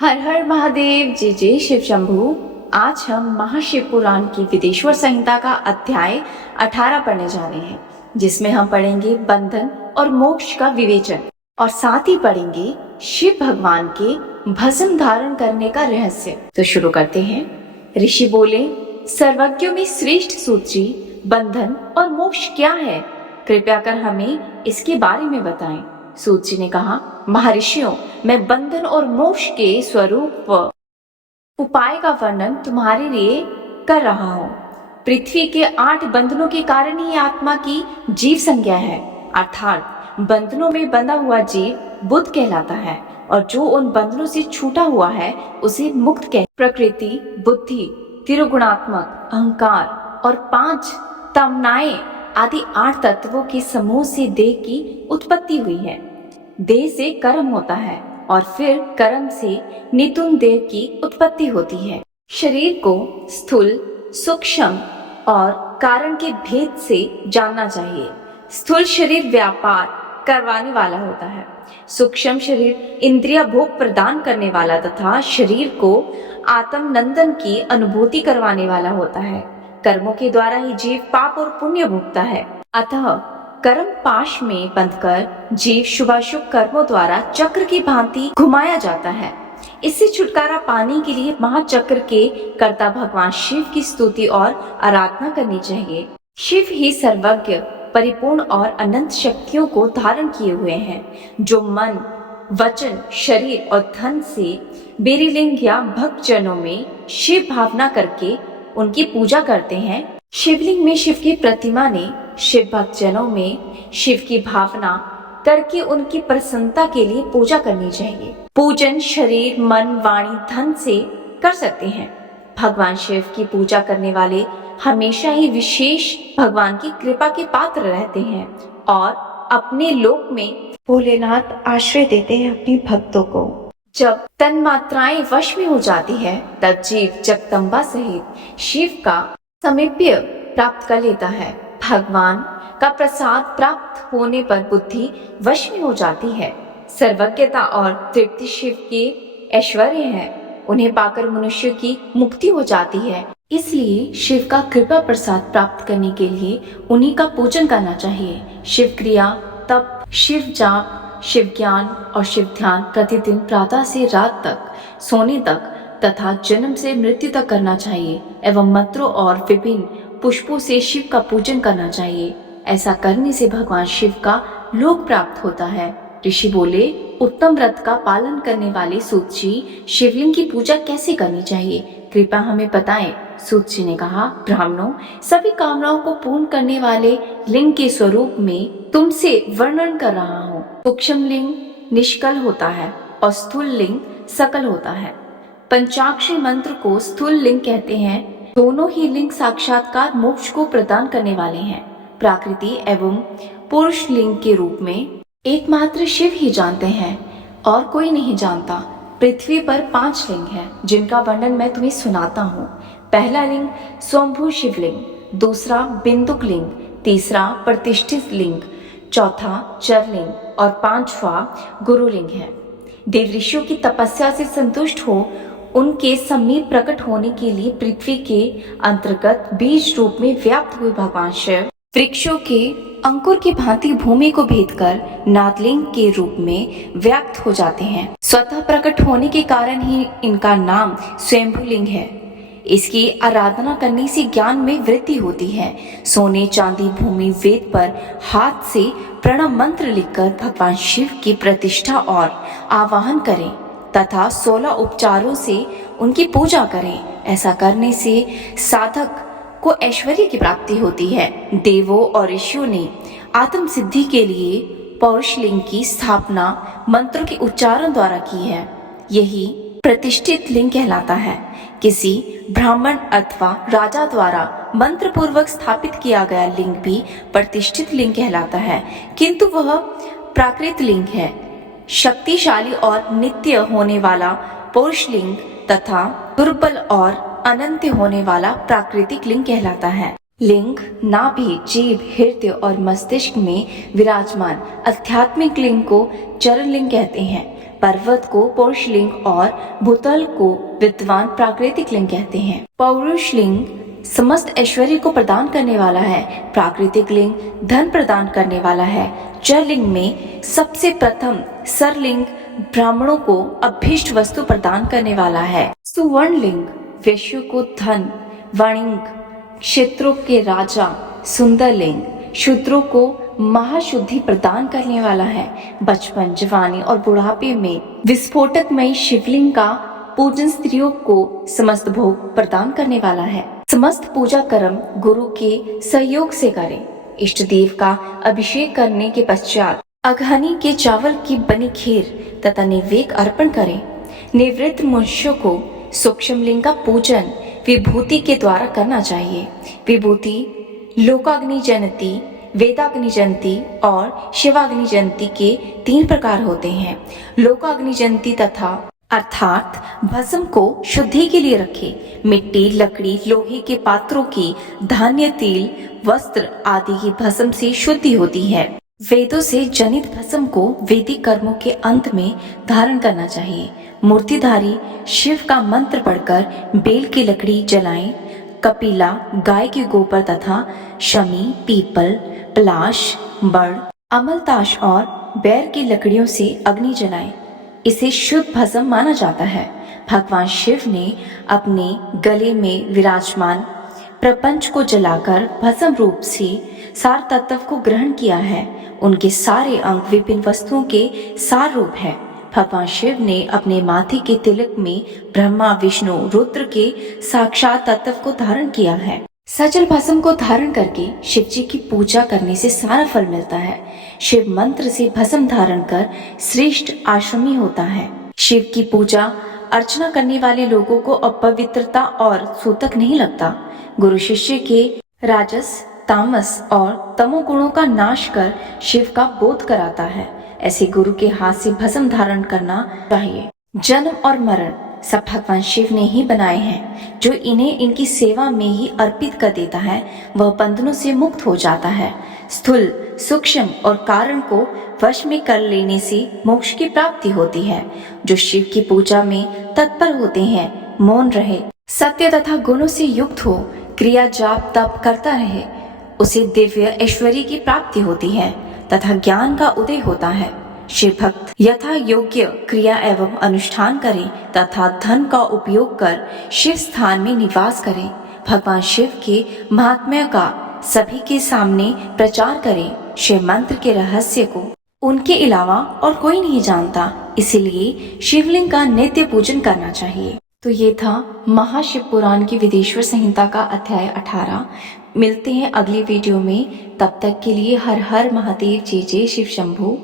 हर हर महादेव, जय जय शिव शंभू। आज हम महाशिव पुराण की विदेश्वर संहिता का अध्याय 18 पढ़ने जा रहे हैं, जिसमें हम पढ़ेंगे बंधन और मोक्ष का विवेचन और साथ ही पढ़ेंगे शिव भगवान के भस्म धारण करने का रहस्य। तो शुरू करते हैं। ऋषि बोले, सर्वज्ञों में श्रेष्ठ सूत जी, बंधन और मोक्ष क्या है? कृपया कर हमें इसके बारे में बताएं। सूत जी ने कहा, महर्षियों, मैं बंधन और मोक्ष के स्वरूप व उपाय का वर्णन तुम्हारे लिए कर रहा हूँ। पृथ्वी के 8 बंधनों के कारण ही आत्मा की जीव संज्ञा है, अर्थात बंधनों में बंधा हुआ जीव बुद्ध कहलाता है और जो उन बंधनों से छूटा हुआ है उसे मुक्त कह। प्रकृति, बुद्धि, त्रिगुणात्मक, अहंकार और 5 तमनाएं आदि 8 तत्वों के समूह से देह की उत्पत्ति हुई है। देह से कर्म होता है और फिर कर्म से नितुन देह की उत्पत्ति होती है। शरीर को स्थूल, सूक्ष्म और कारण के भेद से जानना चाहिए। स्थूल शरीर व्यापार करवाने वाला होता है, सूक्ष्म शरीर इंद्रिय भोग प्रदान करने वाला तथा शरीर को आत्मनंदन की अनुभूति करवाने वाला होता है। कर्मों के द्वारा ही जीव पाप और पुण्य भोगता है, अतः कर्म पाश में बंधकर जीव शुभाशुभ कर्मों द्वारा चक्र की भांति घुमाया जाता है। इससे छुटकारा पाने के लिए महाचक्र के कर्ता भगवान शिव की स्तुति और आराधना करनी चाहिए। शिव ही सर्वज्ञ, परिपूर्ण और अनंत शक्तियों को धारण किए हुए हैं, जो मन, वचन, शरीर और धन से बेरीलिंग या भक्त जनों में शिव भावना करके उनकी पूजा करते हैं। शिवलिंग में शिव की प्रतिमा ने शिव भक्त जनों में शिव की भावना करके उनकी प्रसन्नता के लिए पूजा करनी चाहिए। पूजन शरीर, मन, वाणी, धन से कर सकते हैं। भगवान शिव की पूजा करने वाले हमेशा ही विशेष भगवान की कृपा के पात्र रहते हैं और अपने लोक में भोलेनाथ आश्रय देते हैं अपने भक्तों को। जब तन मात्राएं वश में हो जाती है तब जीव जगदम्बा सहित शिव का समीप्य प्राप्त कर लेता है। भगवान का प्रसाद प्राप्त होने पर बुद्धि वश में हो जाती है। सर्वज्ञता और तृप्ति शिव के ऐश्वर्य है, उन्हें पाकर मनुष्य की मुक्ति हो जाती है। इसलिए शिव का कृपा प्रसाद प्राप्त करने के लिए उन्हीं का पूजन करना चाहिए। शिव क्रिया, तप, शिव जाप, शिव ज्ञान और शिव ध्यान प्रतिदिन प्रातः से रात तक, सोने तक तथा जन्म से मृत्यु तक करना चाहिए एवं मंत्रों और विभिन्न पुष्पों से शिव का पूजन करना चाहिए। ऐसा करने से भगवान शिव का लोक प्राप्त होता है। ऋषि बोले, उत्तम व्रत का पालन करने वाले सूत जी, शिवलिंग की पूजा कैसे करनी चाहिए? कृपया हमें बताएं। सूत जी ने कहा, ब्राह्मणों, सभी कामनाओं को पूर्ण करने वाले लिंग के स्वरूप में तुमसे वर्णन कर रहा हूँ। सूक्ष्म लिंग निष्कल होता है और स्थूल लिंग सकल होता है। पंचाक्षरी मंत्र को स्थूल लिंग कहते हैं। दोनों ही लिंग साक्षात्कार मोक्ष को प्रदान करने वाले हैं। प्राकृति एवं पुरुष लिंग के रूप में एकमात्र शिव ही जानते हैं और कोई नहीं जानता। पृथ्वी पर 5 लिंग हैं, जिनका वर्णन मैं तुम्हें सुनाता हूँ। पहला लिंग स्वयंभू शिवलिंग, दूसरा बिंदुक लिंग, तीसरा प्रतिष्ठित लिंग, चौथा चरलिंग और 5वां गुरुलिंग है। देव ऋषियों की तपस्या से संतुष्ट हो उनके समीप प्रकट होने के लिए पृथ्वी के अंतर्गत बीज रूप में व्याप्त हुए भगवान शिव वृक्षों के अंकुर की भांति भूमि को भेद कर नादलिंग के रूप में व्याप्त हो जाते हैं। स्वतः प्रकट होने के कारण ही इनका नाम स्वयंभूलिंग है। इसकी आराधना करने से ज्ञान में वृद्धि होती है। सोने, चांदी, भूमि, वेद पर हाथ से प्रणव मंत्र लिखकर भगवान शिव की प्रतिष्ठा और आवाहन करें तथा 16 उपचारों से उनकी पूजा करें। ऐसा करने से साधक को ऐश्वर्य की प्राप्ति होती है। देवों और ऋषियों ने आत्म सिद्धि के लिए पौरुषलिंग की स्थापना मंत्रों के उच्चारण द्वारा की है। यही प्रतिष्ठित लिंग कहलाता है। किसी ब्राह्मण अथवा राजा द्वारा मंत्र पूर्वक स्थापित किया गया लिंग भी प्रतिष्ठित लिंग कहलाता है, किंतु वह प्राकृत लिंग है। शक्तिशाली और नित्य होने वाला पौरुष लिंग तथा दुर्बल और अनंत होने वाला प्राकृतिक लिंग कहलाता है। लिंग नाभि, जीभ, हृदय और मस्तिष्क में विराजमान आध्यात्मिक लिंग को चरण लिंग कहते हैं। पर्वत को पौरुष लिंग और भूतल को विद्वान प्राकृतिक लिंग कहते हैं। पौरुष लिंग समस्त ऐश्वर्य को प्रदान करने वाला है, प्राकृतिक लिंग धन प्रदान करने वाला है। जल लिंग में सबसे प्रथम सरलिंग ब्राह्मणों को अभीष्ट वस्तु प्रदान करने वाला है। सुवर्ण लिंग वैश्यों को धन, वाणिज्य क्षेत्रों के राजा। सुंदर लिंग शूद्रों को महाशुद्धि प्रदान करने वाला है। बचपन, जवानी और बुढ़ापे में विस्फोटकमय शिवलिंग का पूजन स्त्रियों को समस्त भोग प्रदान करने वाला है। समस्त पूजा कर्म गुरु के सहयोग से करें। इष्ट देव का अभिषेक करने के पश्चात अघनी के चावल की बनी खीर तथा नैवेद्य अर्पण करें। निवृत्त मनुष्यों को सूक्ष्म लिंग का पूजन विभूति के द्वारा करना चाहिए। विभूति लोकाग्नि जयंती, वेदाग्नि जयंती और शिवाग्नि जयंती के 3 प्रकार होते हैं। लोकाग्नि जयंती तथा अर्थात भस्म को शुद्धि के लिए रखें। मिट्टी, लकड़ी, लोहे के पात्रों की, धान्य, तिल, वस्त्र आदि की भस्म से शुद्धि होती है। वेदों से जनित भस्म को वैदिक कर्मों के अंत में धारण करना चाहिए। मूर्तिधारी शिव का मंत्र पढ़कर बेल की लकड़ी जलाएं। कपिला, गाय के गोबर तथा शमी, पीपल, पलाश, बड़, अमलताश और बैर की लकड़ियों से अग्नि जलाएं। इसे शुद्ध भस्म माना जाता है। भगवान शिव ने अपने गले में विराजमान प्रपंच को जलाकर भस्म रूप से सार तत्व को ग्रहण किया है। उनके सारे अंग विभिन्न वस्तुओं के सार रूप है। भगवान शिव ने अपने माथे के तिलक में ब्रह्मा, विष्णु, रुद्र के साक्षात तत्व को धारण किया है। सचल भस्म को धारण करके शिव जी की पूजा करने से सारा फल मिलता है। शिव मंत्र से भस्म धारण कर श्रेष्ठ आश्रमी होता है। शिव की पूजा अर्चना करने वाले लोगों को अपवित्रता और सूतक नहीं लगता। गुरु शिष्य के राजस, तामस और तमोगुणों का नाश कर शिव का बोध कराता है। ऐसे गुरु के हाथ से भस्म धारण करना चाहिए। जन्म और मरण सब भगवान शिव ने ही बनाए हैं। जो इन्हें इनकी सेवा में ही अर्पित कर देता है वह बंधनों से मुक्त हो जाता है। स्थूल, सूक्ष्म और कारण को वश में कर लेने से मोक्ष की प्राप्ति होती है। जो शिव की पूजा में तत्पर होते हैं, मौन रहे, सत्य तथा गुणों से युक्त हो, क्रिया जाप तप करता रहे, उसे दिव्य ऐश्वर्य की प्राप्ति होती है तथा ज्ञान का उदय होता है। शिव भक्त यथा योग्य क्रिया एवं अनुष्ठान करें तथा धन का उपयोग कर शिव स्थान में निवास करें। भगवान शिव के महात्म्य का सभी के सामने प्रचार करें। शिव मंत्र के रहस्य को उनके अलावा और कोई नहीं जानता, इसलिए शिवलिंग का नित्य पूजन करना चाहिए। तो ये था महाशिव पुराण की विदेश्वर संहिता का अध्याय 18। मिलते हैं अगली वीडियो में। तब तक के लिए हर हर महादेव, जय जय शिव शंभू।